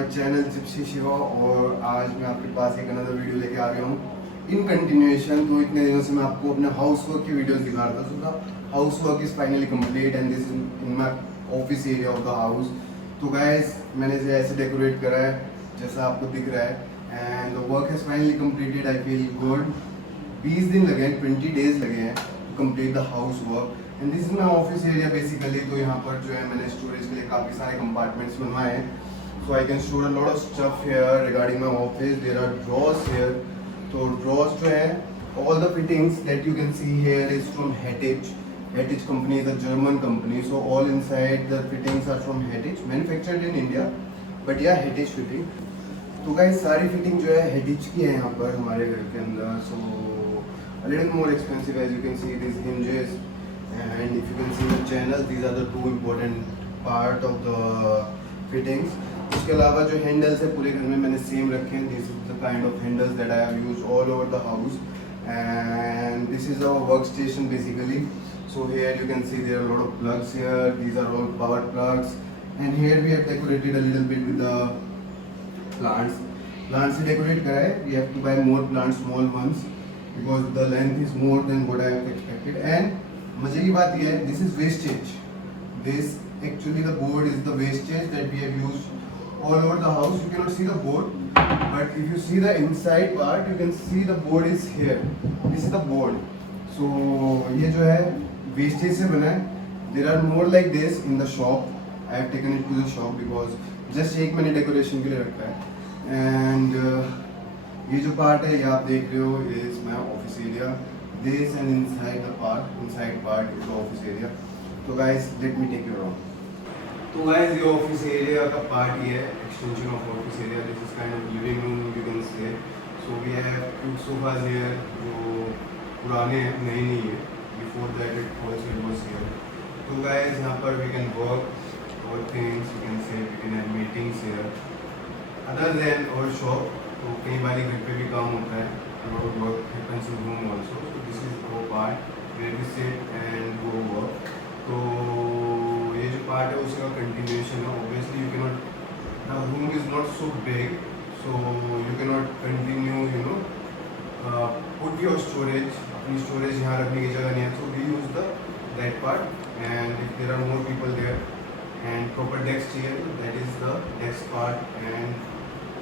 My channel Gypsy Shiva. और आज मैं आपके पास एक अनदर वीडियो लेके आ गया हूँ इन कंटिन्यूएशन। तो इतने दिनों से मैं आपको अपने हाउस वर्क की वीडियोस दिखा रहा था। So the house work is finally complete and this in my office area of the house. तो गाइस मैंने इसे ऐसे डेकोरेट करा है जैसा आपको दिख रहा है and the work has finally completed. I feel good. 20 दिन लगे हैं, 20 डेज लगे हैं to complete the house work and this is my office area basically. तो यहाँ पर जो है मैंने स्टोरेज के लिए काफ़ी सारे कंपार्टमेंट्स बनवाए हैं। So I can store a lot of stuff here regarding my office. There are drawers here. So drawers जो है, all the fittings that you can see here is from Hettich. Hettich company is a German company. So all inside the fittings are from Hettich, manufactured in India. But yeah, Hettich fitting. तो guys सारी fitting जो है Hettich की है यहाँ पर हमारे घर के अंदर. So a little more expensive as you can see these hinges and if you can see the channels, these are the two important part of the fittings. उसके अलावा जो हैंडल्स है पूरे घर में मैंने सेम रखे हैं. This is the kind of handles that I have used all over the house and this is our work station basically. So here you can see there are lot of plugs here. These are all power plugs and here we have decorated a little bit with the plants से decorate करा है. We have to buy more plants, small ones, because the length is more then what I have expected. And मजे की बात यह है, this is wastage. This actually the board is the wastage that we have used all over the house. You cannot see the board, but if you see the inside part, you can see the board is here. This is the board. So ये जो है wastage से बना है. There are more like this in the shop. I have taken it to the shop because just एक मैंने decoration के लिए रखा है. And ये जो part है ये आप देख रहे हो is my office area. This and inside part is the office area. तो guys let me take you around. तो गाइस ये ऑफिस एरिया का पार्ट ये है, extension of office area. This is kind of living room you can say. So we have two sofas here जो पुराने हैं, नए नहीं है. Before that it also was here. तो गाइस यहाँ पर वी कैन वर्क और things you can say. We can have meetings here other than और शॉप. तो कई बार घर पे भी काम होता है. lot of work happens in home also. So this is our part where we sit and go work. तो ये जो पार्ट है उसका कंटिन्यूएशन है. Obviously you can not, the room is not so big, so you can not continue you know put your storage. अपनी storage यहाँ रखने की जगह नहीं है. So we use the that part and if there are more people there and proper desk चाहिए तो that is the desk part and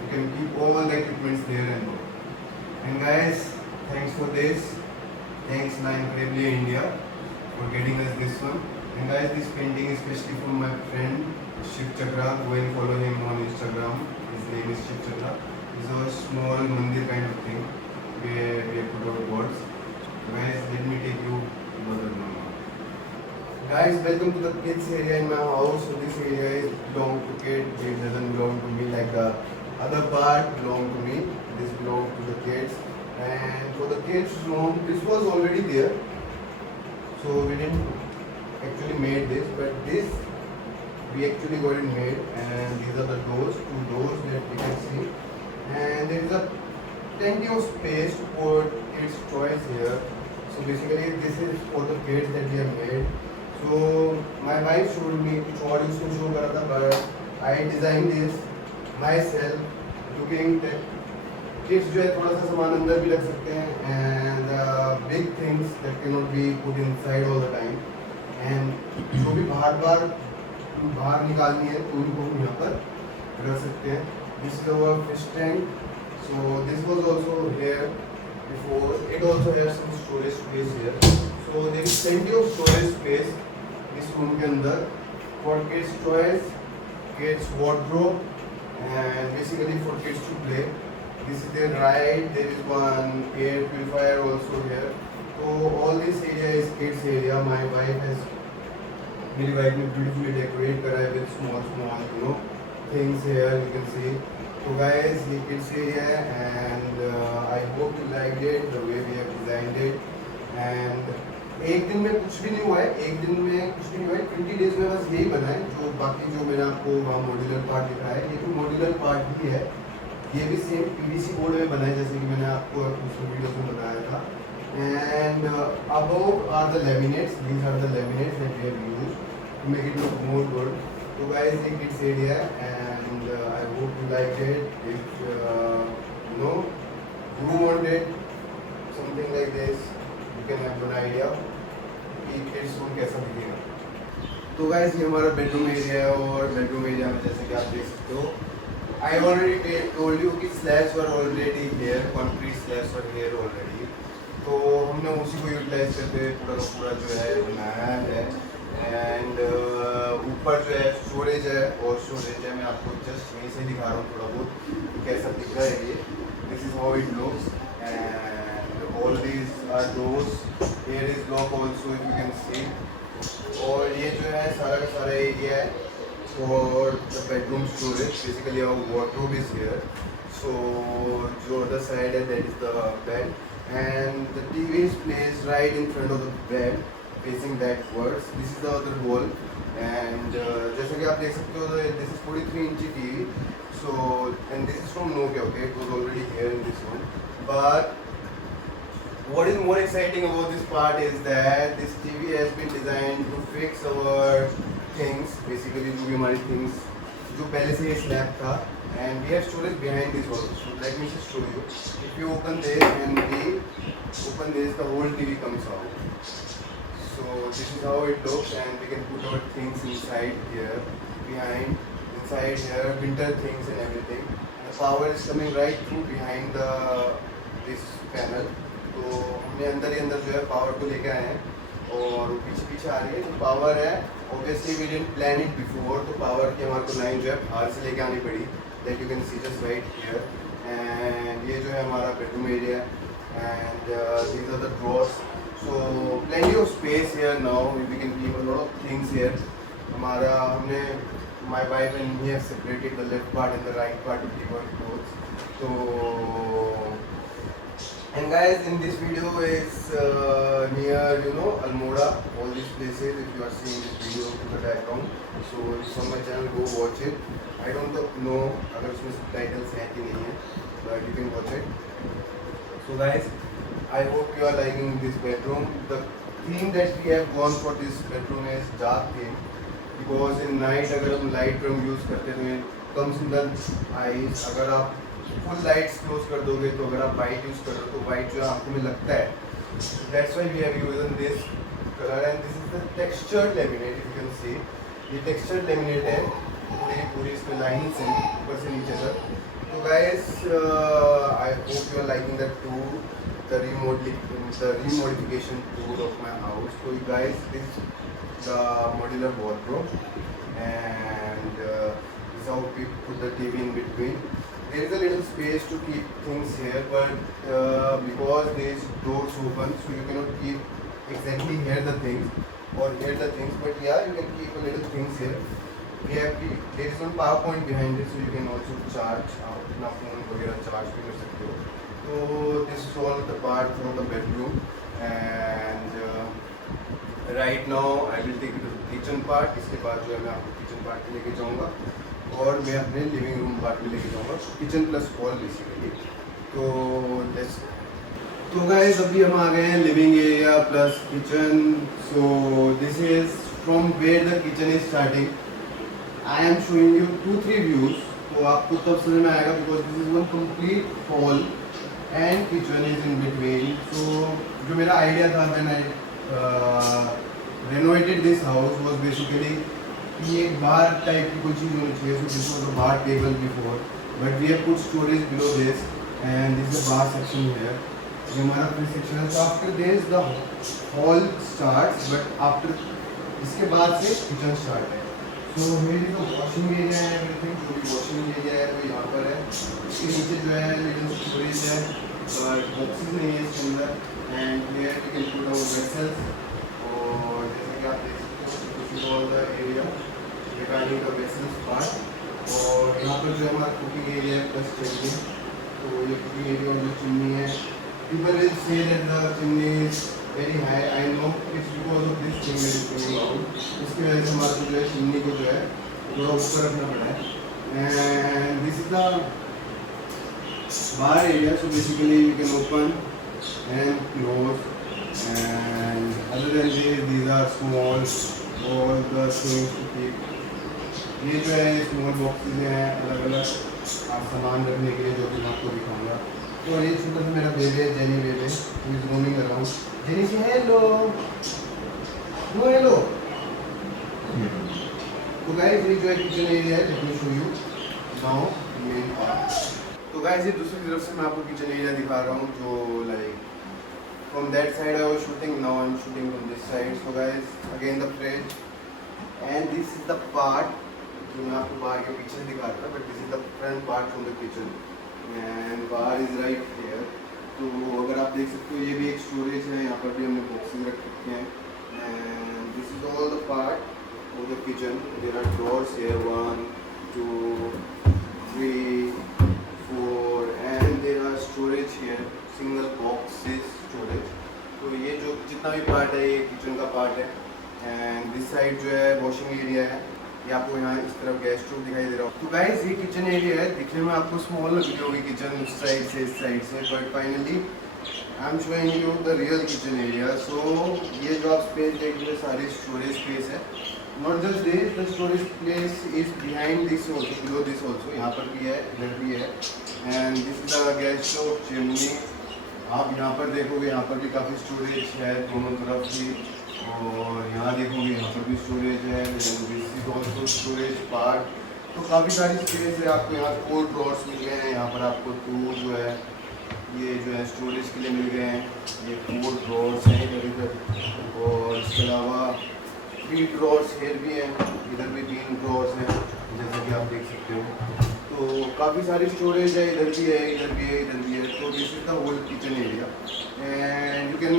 you can keep all the equipments there and all. And guys thanks for this. Thanks My Incredibly India for getting us this one. And guys, this painting is especially from my friend Shiv Chakra. Go and follow him on Instagram. His name is Shiv Chakra. It's a small mandir kind of thing where we have put our gods. Guys, let me take you to the room. Guys, welcome to the kids area in my house. So this area is belong to kids. It doesn't belong to me like the other part belong to me. This belong to the kids. And for the kids room, this was already there. So we didn't actually made this, but this we actually got it made. And these are the doors, two doors that you can see. And there is a plenty of space for kids' toys here. So basically, this is for the kids that we have made. So my wife showed me कुछ और उसको show करा था, but I designed this myself, looking that kids जो है थोड़ा सा सामान अंदर भी रख सकते हैं and big things that can not be put inside all the time. And जो भी बाहर निकालनी है तो उनको हम यहाँ पर रख सकते हैं. This is our fish tank. So this was also here before. It also has some storage space here. So there is plenty of storage space इस रूम के अंदर for kids toys, kids wardrobe and basically for kids to play. This is their ride. There is one air purifier also here. So all this area is kids area. My wife has, मेरी wife ने beautifully decorate करा है with small you know things here you can see. So guys ये kids area है and I hope you liked it the way we have designed it. And एक दिन में कुछ भी नहीं हुआ है. 20 days में बस यही बना है. जो बाकी जो मैंने आपको वहाँ मॉड्यूलर पार्ट दिखाया है ये भी मॉड्यूलर पार्ट ही है. ये भी सेम पीवीसी बोर्ड में बना है जैसे कि मैंने आपको दूसरे वीडियो में बताया था. And above are the laminates. These are the laminates that we have used to make it look more good. तो guys ये kids area and I hope you like it. If you know you wanted something like this, you can have an idea कि kids room कैसा दिखेगा. तो guys ये हमारा bedroom area है और बेडरूम एरिया में जैसे कि आप देख सकते हो आई ऑलरेडी टोल्ड यू कि slabs were already here, concrete slabs were here already. तो हमने उसी को यूटिलाइज करते हुए पूरा का पूरा जो है बनाया है. एंड ऊपर जो है स्टोरेज है और स्टोरेज है मैं आपको जस्ट यहीं से दिखा रहा हूँ थोड़ा बहुत कैसा दिख रहा है ये. This is how it looks and all these are doors. Here is lock also if you can see. और ये जो है सारा का सारा एरिया है for the bedroom storage. Basically our wardrobe is here. So जो अदर साइड है that is the bed and the TV is placed right in front of the bed facing backwards. This is the other wall and जैसे कि आप देख सकते हो this is 43 inch TV. So and this is from Nokia. Okay, it was already here in this one. But what is more exciting about this part is that this TV has been designed to fix our things. Basically जो भी हमारी things जो पहले से ये slab था and we have storage behind this also. So let me just show you. If you open this and we open this, the whole TV comes out. So this is how it looks and we can put our things inside here, behind, inside here, winter things and everything. The power is coming right through behind this panel. तो हमने अंदर ही अंदर जो है पावर को लेके आए हैं और पीछे पीछे आ रही है जो पावर है. Obviously we didn't plan it before. तो पावर की हमारे को लाइन जो है बाहर से लेके आनी पड़ी. That you can see just right here. And ये जो है हमारा bedroom area and these are the drawers. So plenty of space here now. We can keep a lot of things here. हमारा हमने my wife and me have separated the left part and the right part to keep our clothes. So and guys, in this video is near Almora. All these places. If you are seeing this video in the background, so it's on my channel. Go watch it. I don't know अगर उसमें subtitles हैं कि नहीं है, but you can watch it. So guys, I hope you are liking this bedroom. The theme that we have gone for this bedroom is dark theme because in night अगर हम light room use करते तो it comes in the eyes. अगर आप full lights close कर दोगे तो अगर आप white use कर रहे हो तो white जो है आंखों में लगता है. That's why we have used this color and this is the textured laminate. If you can see, ये textured laminate है पूरी इसमें lines हैं ऊपर से नीचे तक. So guys, I hope you are liking that too. The remodification tour of my house. So you guys, this is the modular wardrobe and this is how we put the TV in between. There is a little space to keep things here, but because there is doors open, so you cannot keep exactly here the things or here the things. But yeah, you can keep a little things here. There is one power point behind it, so you can also charge अपना phone वगैरह charge भी कर सकते हो. So this is all the part from the bedroom and right now I will take you to the kitchen part. इसके बाद जो है मैं आपको kitchen part में लेके जाऊँगा और मैं अपने living room part में लेके जाऊँगा. Kitchen plus hall basically. तो guys अभी हम आ गए हैं living area plus kitchen. So this is from where the kitchen is starting. I am showing you 2-3 views. तो आपको तब समझ में आएगा because this is one complete hall. And kitchen is in between. So जो मेरा idea था when I renovated this house was basically कि एक bar type की कोई चीज़ होनी चाहिए. So this was a bar table before, but we have put storage below this and this is the bar section here. ये हमारा free section है. So after this the hall starts, but after इसके बाद से kitchen start है. So here is the washing area and everything. जो भी washing area है वो यहाँ पर है. इसके नीचे जो है little storage है but boxes नहीं है इसके अंदर. And here we can put our vessels. और जैसे कि आप देख सकते हो this is all the area regarding the vessels part. और यहाँ पर जो है हमारा cooking area है plus chimney. तो ये cooking area और जो chimney है, people will say that the chimney is very high. I know it's because of this thing that is coming out. इसकी वजह से हमारे को जो है चिमनी को जो है थोड़ा ऊपर रखना पड़ा है. And this is the bar area. So basically you can open and close. And other than this, these are small all the things to keep ये जो है स्मॉल बॉक्सेज हैं अलग अलग आप सामान रखने के लिए, जो कि मैं आपको दिखाऊंगा। तो ये छोटा सा मेरा बेबी है, jenny baby, who is roaming around. Jenny से हेलो, नो हेलो। तो गाइस ये जो है किचन एरिया है, let me show you now main part. तो गाइस ये दूसरी तरफ से मैं आपको किचन एरिया दिखा रहा हूँ, जो like from that side I was shooting, now I'm shooting from this side. So guys, again the fridge, and this is the part जो मैं आपको बाहर के पीछे दिखा रहा था, but this is the front part from the kitchen, and bar is right here. तो अगर आप देख सकते हो ये भी एक स्टोरेज है, यहाँ पर भी हमने बॉक्सेस रख रखे हैं, and this is all the part of the kitchen. There are drawers here, 1, 2, 3, 4, and there are storage here, single boxes storage. तो ये जो जितना भी पार्ट है ये किचन का पार्ट है, एंड दिस साइड जो है वॉशिंग एरिया है। ये आपको यहाँ इस तरफ गैस स्टोव दिखाई दे रहा हो। तो गाइस ये किचन एरिया है, दिखने में आपको स्मॉल लग रही होगी किचन उस साइड से इस साइड से, but finally I am showing you the real kitchen area. So ये जो आप स्पेस देख रहे हो सारी स्टोरेज स्पेस है। Not just this, the storage place is behind this also, below this also, यहाँ पर भी है, इधर भी है, and this is the gas stove chimney. आप यहाँ पर देखोगे यहाँ पर भी काफ़ी स्टोरेज है दोनों तरफ की, और यहाँ देखोगे यहाँ पर भी स्टोरेज है, this is also storage part. तो काफ़ी सारी स्पेस है। आपको यहाँ 4 ड्रॉर्स मिल गए हैं, यहाँ पर आपको 2 जो है ये जो है स्टोरेज के लिए मिल गए हैं, ये 4 ड्रॉर्स हैं इधर इधर, और इसके अलावा 3 ड्रॉर्स हेयर भी हैं, इधर भी 3 ड्रॉर्स हैं जैसा कि आप देख सकते हो। तो काफ़ी सारी स्टोरेज है, इधर भी है, इधर भी है, इधर भी है। तो this is the whole kitchen area, and you can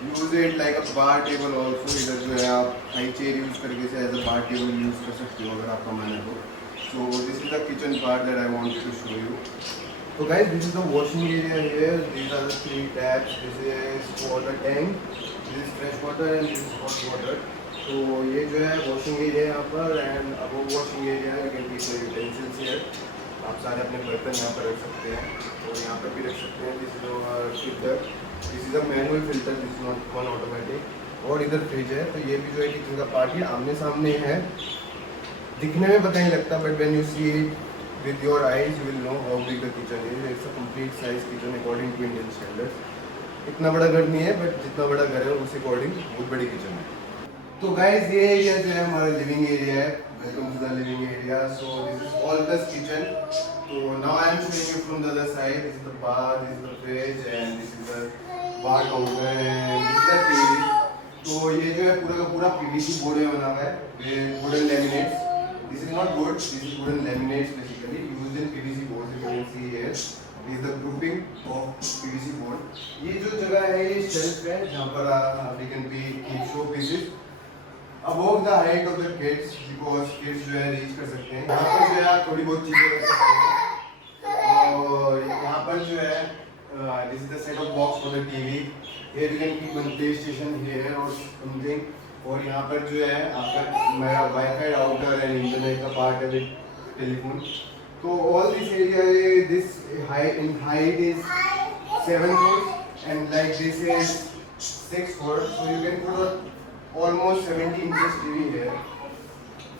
use it like a bar table also. इधर जो है आप हाई चेयर यूज़ करके से as a bar table use कर सकते हो अगर आपका मन है तो। So this is the kitchen part that I want to show you. तो guys this is the washing area here, these are the 3 taps, this is for the tank, this is fresh water and this is hot water. तो ये जो है washing area यहाँ पर, एंड अब वो washing area you can keep the utensils here. आप सारे अपने बर्तन यहाँ पर रख सकते हैं, और यहाँ पर भी रख सकते हैं। This is filter, this is a manual filter, this is not one automatic. और इधर फ्रिज है। तो ये भी जो है किचन का पार्ट ही आमने सामने है, दिखने में पता नहीं लगता, but when you see it with your eyes you will know how big the kitchen is. It's a complete size kitchen according to Indian standards. इतना बड़ा घर नहीं है, बट जितना बड़ा घर है उस अकॉर्डिंग बहुत बड़ी किचन है। तो गाइस ये एरिया जो है हमारा लिविंग एरिया है। Welcome to the living area. So this is all the kitchen. तो now I am showing you from the other side. This is the bar, this is the fridge, and this is the bar counter, and this is the TV. तो ये जो है पूरा का पूरा PVC board में बना हुआ है, wooden laminates. This is not wood, this is wooden laminates basically used in PVC boards. You can see here, this is the grouping of PVC board. ये जो जगह है ये shelf है जहाँ पर we can keep show pieces above the height of the kids, because kids जो है reach कर सकते हैं। यहाँ पर जो है आप थोड़ी बहुत चीजें रख सकते हैं, और यहाँ पर जो है this is the set of box for the TV. Here you can keep one PlayStation here or something. और यहाँ पर जो है आपका मेरा वाईफाई राउटर एंड इंटरनेट का पार्ट है विद टेलीफोन। तो all this area, this in height is 7 feet and like this is 6 फीट, so you can put almost 70 inches TV है।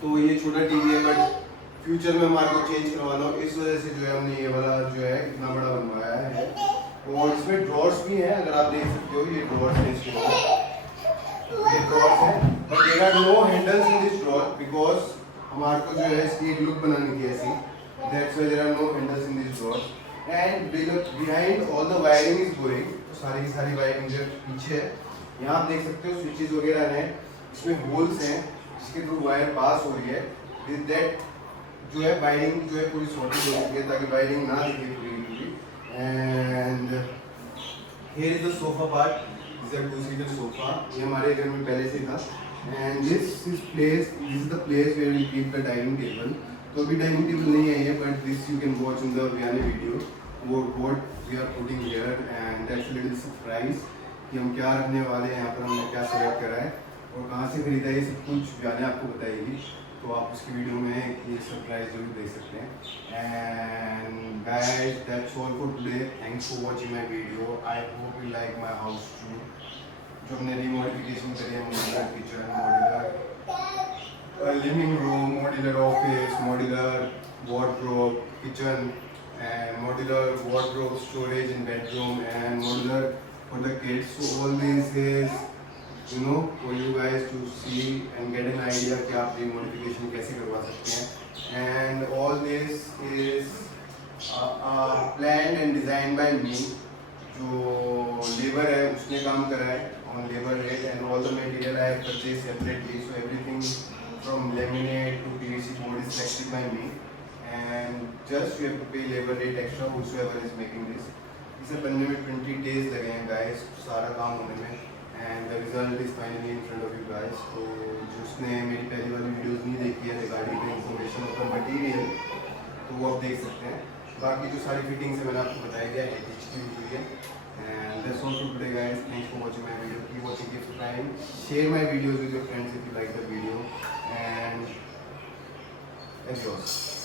तो ये छोटा टीवी है, बट फ्यूचर में हमारे को चेंज करवाना हो, इस वजह से जो है हमने ये वाला जो है इतना बड़ा बनवाया है। और इसमें ड्रॉर्स भी हैं, अगर आप देख सकते हो ये ड्रॉर्स हैं, इसके ये ड्रॉर्स है, but there are no handles in this drawer, because हमारे को जो है इसकी एक लुक बनानी थी ऐसी, that's why there are no handles in this drawer. And behind all the wiring is going, तो सारी की सारी वायरिंग जो पीछे है, यहाँ आप देख सकते हो स्विचेस वगैरह हैं, इसमें होल्स हैं जिसके थ्रू वायर पास हो रही है। विद दैट जो है वायरिंग जो है पूरी सॉर्टेड हो चुकी है, ताकि वायरिंग ना दिखे पूरी। And here is the sofa part, two seater sofa, ये हमारे घर में पहले से था। And this is the place where we keep the dining table. तो अभी डाइनिंग टेबल नहीं है ये, but this you can watch in the बियाने वीडियो, वो what we are putting here, and that's a little surprise कि हम क्या रखने वाले हैं यहाँ पर, हमने क्या सेलेक्ट करा है और कहाँ से खरीदा है, ये सब कुछ बियाने आपको बताएगी। तो आप उसकी वीडियो में ये सरप्राइज जरूर देख सकते हैं। And guys that's all for today, thanks for watching my video. I hope you like my house too, जो हमने रिमॉडिफिकेशन करी है, modular kitchen, modular a living room, modular office, modular wardrobe, kitchen, and modular wardrobe storage in bedroom, and modular for the kids. So all this is, you know, for you guys to see and get an idea कि आप ये modification कैसे करवा सकते हैं. And all this is planned and designed by me. जो लेबर है उसने काम करा है on labor rate, and all the material I have purchased separately. So everything from laminate to PVC board is selected by me, and just you have to pay labor rate extra whosoever is making this. इसे बनने में 20 days लगे हैं guys, सारा काम होने में, and the result is finally in front of you guys. तो जिसने मेरी पहली वाली वीडियोस नहीं देखी है regarding the information of the material, तो वो आप देख सकते हैं. बाकी जो सारी फिटिंग्स है मैंने आपको बताया गया है की हुई है. And that's all for today guys. Thanks for watching my video. Keep watching, keep subscribing. Share my videos with your friends if you like the video. And adios.